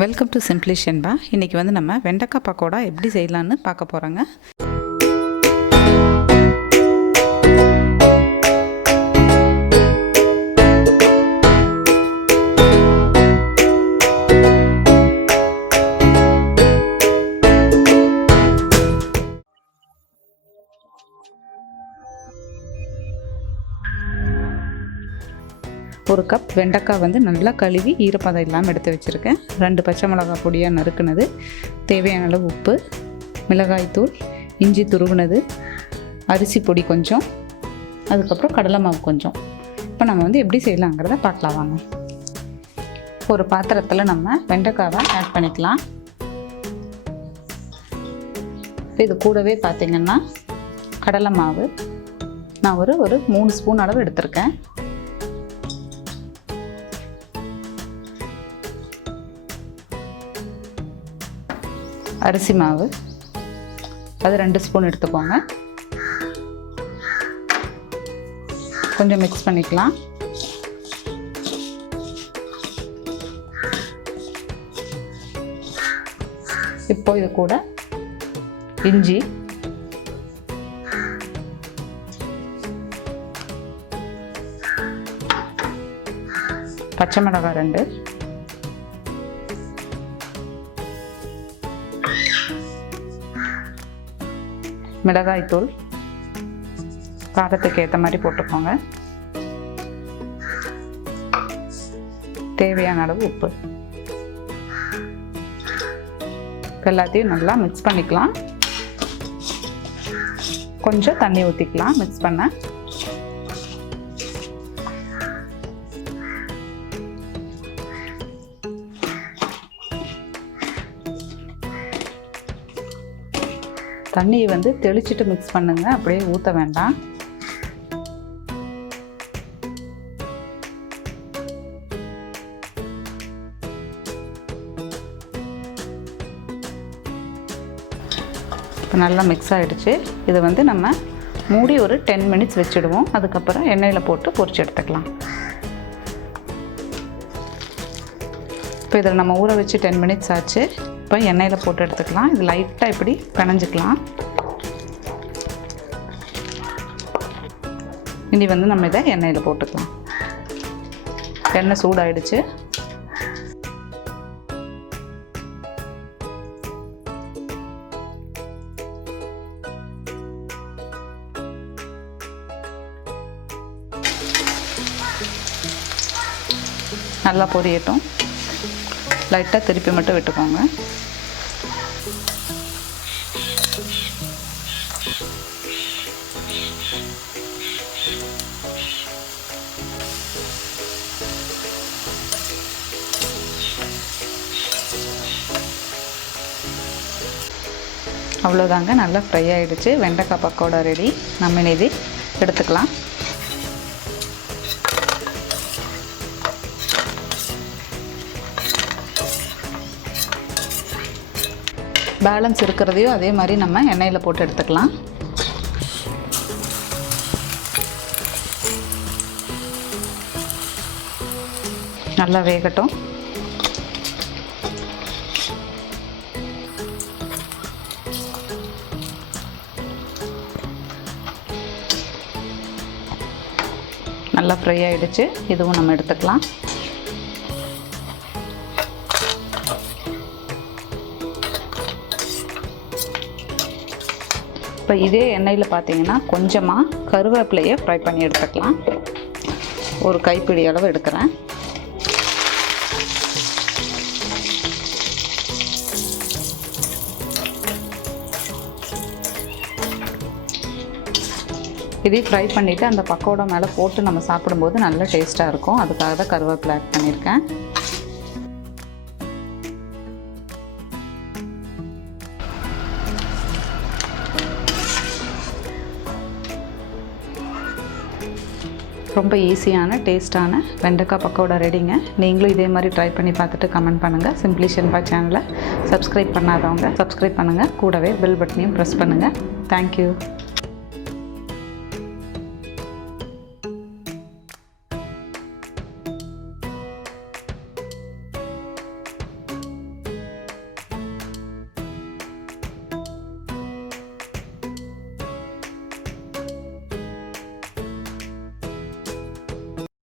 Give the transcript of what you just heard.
Welcome to சிம்பிளிஷன்பா. இன்றைக்கி வந்து நம்ம வெண்டைக்காய் பக்கோடா எப்படி செய்யலான்னு பார்க்க போகிறோங்க. ஒரு கப் வெண்டைக்காய் வந்து நல்லா கழுவி ஈரப்பதம் இல்லாமல் எடுத்து வச்சுருக்கேன். 2 பச்சை மிளகாய் பொடியாக நறுக்குனது, தேவையான அளவு உப்பு, மிளகாய்த்தூள், இஞ்சி துருவினது, அரிசி பொடி கொஞ்சம், அதுக்கப்புறம் கடலை மாவு கொஞ்சம். இப்போ நம்ம வந்து எப்படி செய்யலாங்கிறத பார்க்கலாம் வாங்க. ஒரு பாத்திரத்தில் நம்ம வெண்டைக்காவை ஆட் பண்ணிக்கலாம். இது கூடவே பார்த்திங்கன்னா கடலை மாவு நான் ஒரு 3 ஸ்பூன் அளவு எடுத்திருக்கேன். அரிசி மாவு அது 2 ஸ்பூன் எடுத்துக்கோங்க. கொஞ்சம் மிக்ஸ் பண்ணிக்கலாம். இப்போ இது கூட இஞ்சி, பச்சை மிளகாய் 2, மிளகாய்த்தூள் காரத்துக்கு ஏற்ற மாதிரி போட்டுக்கோங்க, தேவையான அளவு உப்பு, எல்லாத்தையும் நல்லா மிக்ஸ் பண்ணிக்கலாம். கொஞ்சம் தண்ணி ஊற்றிக்கலாம் மிக்ஸ் பண்ண. தண்ணியை வந்து தெளிச்சிட்டு மிக்ஸ் பண்ணுங்க, அப்படியே ஊற்ற வேண்டாம். இப்போ நல்லா மிக்ஸ் ஆகிடுச்சு. இதை வந்து நம்ம மூடி ஒரு 10 மினிட்ஸ் வச்சுடுவோம். அதுக்கப்புறம் எண்ணெயில் போட்டு பொரிச்சு எடுத்துக்கலாம். இப்போ இதில் நம்ம ஊற வச்சு 10 மினிட்ஸ் ஆச்சு. இப்போ எண்ணெயில் போட்டு எடுத்துக்கலாம். இது லைட்டாக இப்படி பிணைஞ்சிக்கலாம். இனி வந்து நம்ம இதை எண்ணெயில் போட்டுக்கலாம். எண்ணெய் சூடாயிடுச்சு. நல்லா பொரியட்டும். லைட்டாக திருப்பி மட்டும் விட்டுக்கோங்க. அவ்வளோதாங்க, நல்லா ஃப்ரை ஆகிடுச்சு. வெண்டைக்காய் பக்கோடா ரெடி. நம்ம இது எடுத்துக்கலாம். பேலன்ஸ் இருக்கிறதையும் அதே மாதிரி நம்ம எண்ணெயில் போட்டு எடுத்துக்கலாம். நல்லா வேகட்டும். நல்லா ஃப்ரை ஆகிடுச்சு. இதுவும் நம்ம எடுத்துக்கலாம். இப்போ இதே எண்ணெயில் பார்த்தீங்கன்னா கொஞ்சமாக கருவேப்பிலையை ஃப்ரை பண்ணி எடுத்துக்கலாம். ஒரு கைப்பிடி அளவு எடுக்கிறேன். இதையும் ஃப்ரை பண்ணிவிட்டு அந்த பக்கோடா மேலே போட்டு நம்ம சாப்பிடும்போது நல்ல டேஸ்ட்டாக இருக்கும். அதுக்காக தான் கருவேப்பிலை ஆட் பண்ணியிருக்கேன். ரொம்ப ஈஸியான டேஸ்ட்டான வெண்டைக்காய் பக்கோடா ரெடிங்க. நீங்களும் இதே மாதிரி ட்ரை பண்ணி பார்த்துட்டு கமெண்ட் பண்ணுங்கள். சிம்பிளிஷன்பா சேனலை சப்ஸ்கிரைப் பண்ணாதவங்க சப்ஸ்கிரைப் பண்ணுங்கள். கூடவே பெல் பட்டனையும் ப்ரெஸ் பண்ணுங்கள். தேங்க்யூ.